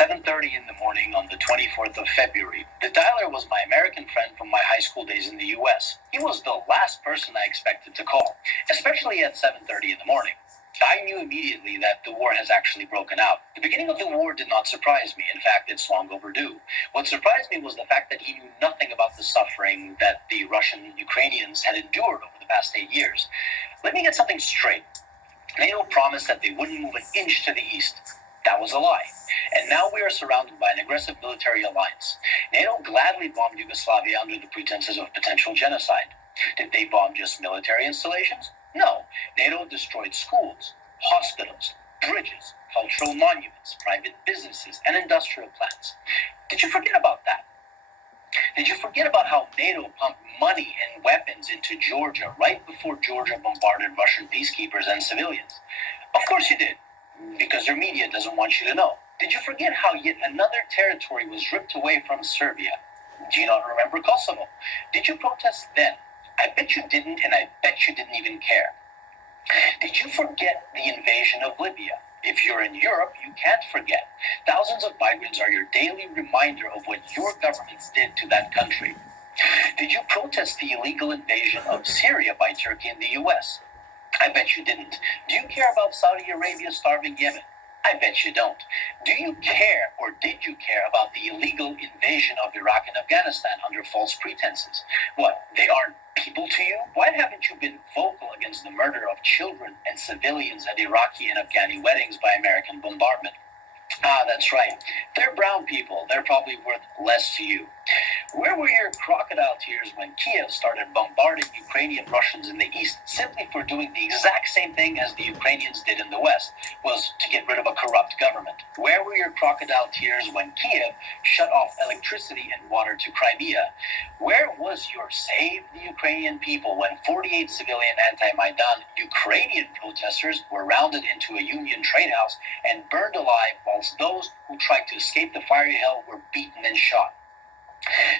7:30 in the morning on the 24th of February. The dialer was my American friend from my high school days in the US. He was the last person I expected to call, especially at 7:30 in the morning. I knew immediately that the war has actually broken out. The beginning of the war did not surprise me. In fact, it's long overdue. What surprised me was the fact that he knew nothing about the suffering that the Russian Ukrainians had endured over the past 8 years. Let me get something straight. NATO promised that they wouldn't move an inch to the east. That was a lie. And now we are surrounded by an aggressive military alliance. NATO gladly bombed Yugoslavia under the pretenses of potential genocide. Did they bomb just military installations? No. NATO destroyed schools, hospitals, bridges, cultural monuments, private businesses, and industrial plants. Did you forget about that? Did you forget about how NATO pumped money and weapons into Georgia right before Georgia bombarded Russian peacekeepers and civilians? Of course you did, because your media doesn't want you to know. Did you forget how yet another territory was ripped away from Serbia? Do you not remember Kosovo? Did you protest then? I bet you didn't, and I bet you didn't even care. Did you forget the invasion of Libya? If you're in Europe, you can't forget. Thousands of migrants are your daily reminder of what your governments did to that country. Did you protest the illegal invasion of Syria by Turkey and the US? I bet you didn't. Do you care about Saudi Arabia starving Yemen? I bet you don't. Do you care, or did you care, about the illegal invasion of Iraq and Afghanistan under false pretenses? What, they aren't people to you? Why haven't you been vocal against the murder of children and civilians at Iraqi and Afghani weddings by American bombardment? Ah, that's right. They're brown people. They're probably worth less to you. Where were your crocodile tears when Kiev started bombarding Ukrainian Russians in the east simply for doing the exact same thing as the Ukrainians did in the west, was to get rid of a corrupt government? Where were your crocodile tears when Kiev shut off electricity and water to Crimea? Where was your Save the Ukrainian People when 48 civilian anti-Maidan Ukrainian protesters were rounded into a Union trade house and burned alive, whilst those who tried to escape the fiery hell were beaten and shot?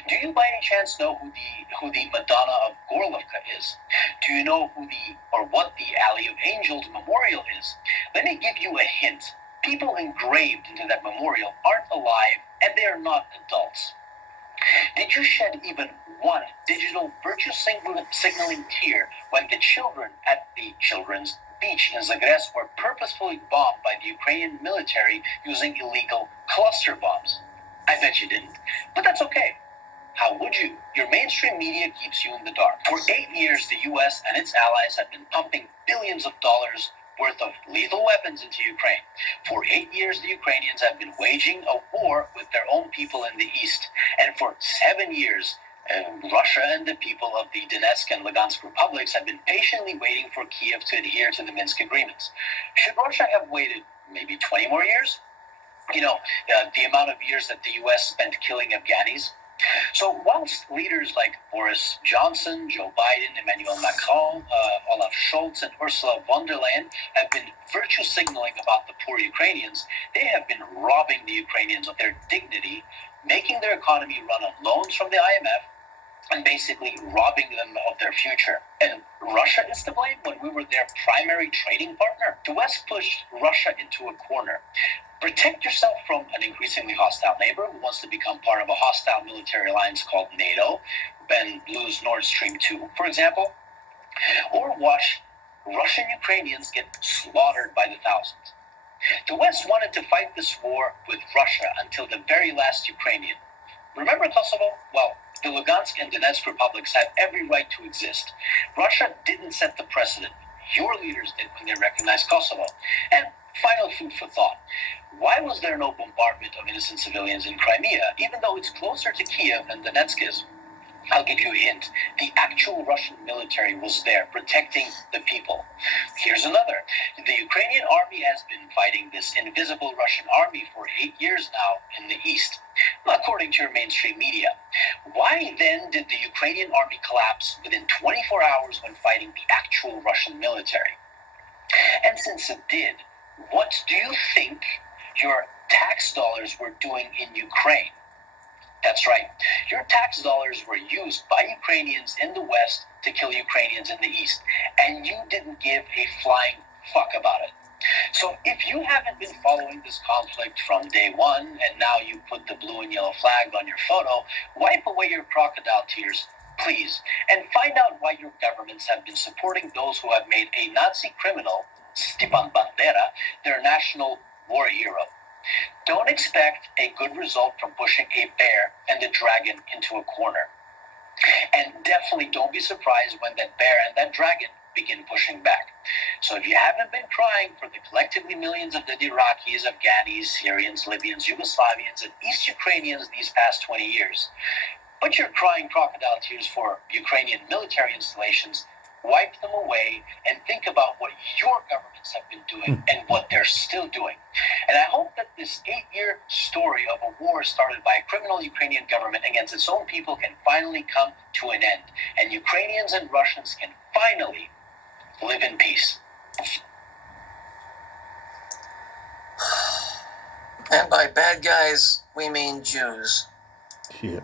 Do you by any chance know who the Madonna of Gorlovka is? Do you know what the Alley of Angels memorial is? Let me give you a hint. People engraved into that memorial aren't alive, and they are not adults. Did you shed even one digital virtue signaling tear when the children at the children's beach in Zagreb were purposefully bombed by the Ukrainian military using illegal cluster bombs? I bet you didn't. But that's okay. How would you? Your mainstream media keeps you in the dark. For 8 years, the US and its allies have been pumping billions of dollars worth of lethal weapons into Ukraine. For 8 years, the Ukrainians have been waging a war with their own people in the east. And for 7 years, Russia and the people of the Donetsk and Lugansk republics have been patiently waiting for Kiev to adhere to the Minsk agreements. Should Russia have waited maybe 20 more years? The amount of years that the US spent killing Afghanis. So whilst leaders like Boris Johnson, Joe Biden, Emmanuel Macron, Olaf Scholz, and Ursula von der Leyen have been virtue signaling about the poor Ukrainians, they have been robbing the Ukrainians of their dignity, making their economy run on loans from the IMF, and basically robbing them of their future. And Russia is to blame when we were their primary trading partner. The West pushed Russia into a corner. Protect yourself from an increasingly hostile neighbor who wants to become part of a hostile military alliance called NATO and lose Nord Stream 2, for example. Or watch Russian Ukrainians get slaughtered by the thousands. The West wanted to fight this war with Russia until the very last Ukrainian. Remember Kosovo? Well, the Lugansk and Donetsk republics have every right to exist. Russia didn't set the precedent. Your leaders did when they recognized Kosovo. And final food for thought. Why was there no bombardment of innocent civilians in Crimea, even though it's closer to Kiev than Donetsk is? I'll give you a hint. The actual Russian military was there protecting the people. Here's another. The Ukrainian army has been fighting this invisible Russian army for 8 years now in the east, according to your mainstream media. Why then did the Ukrainian army collapse within 24 hours when fighting the actual Russian military? And since it did, what do you think your tax dollars were doing in Ukraine? That's right. Your tax dollars were used by Ukrainians in the West to kill Ukrainians in the East, and you didn't give a flying fuck about it. So if you haven't been following this conflict from day one, and now you put the blue and yellow flag on your photo, wipe away your crocodile tears, please, and find out why your governments have been supporting those who have made a Nazi criminal, Stepan Bandera, their national war hero. Don't expect a good result from pushing a bear and the dragon into a corner. And definitely don't be surprised when that bear and that dragon begin pushing back. So if you haven't been crying for the collectively millions of the Iraqis, Afghanis, Syrians, Libyans, Yugoslavians, and East Ukrainians these past 20 years, but you're crying crocodile tears for Ukrainian military installations, wipe them away and think about what your governments have been doing and what they're still doing. And I hope that this 8-year story of a war started by a criminal Ukrainian government against its own people can finally come to an end, and Ukrainians and Russians can finally live in peace. And by bad guys, we mean Jews. Yeah.